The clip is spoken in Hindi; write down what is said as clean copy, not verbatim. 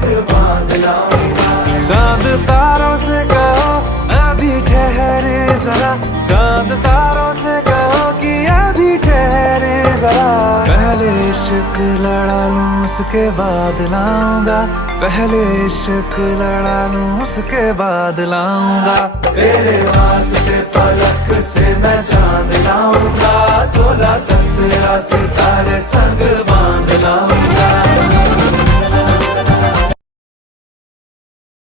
चांद बांध लाऊंगा। चांद तारों से कहो अभी ठहरे जरा, चांद तारों से कहो कि अभी ठहरे जरा। पहले इश्क लड़ा लूं उसके बाद लाऊंगा, पहले इश्क लड़ा लूं उसके बाद लाऊंगा। तेरे वास्ते फलक से मैं चांद लाऊंगा, 16 17 सितारे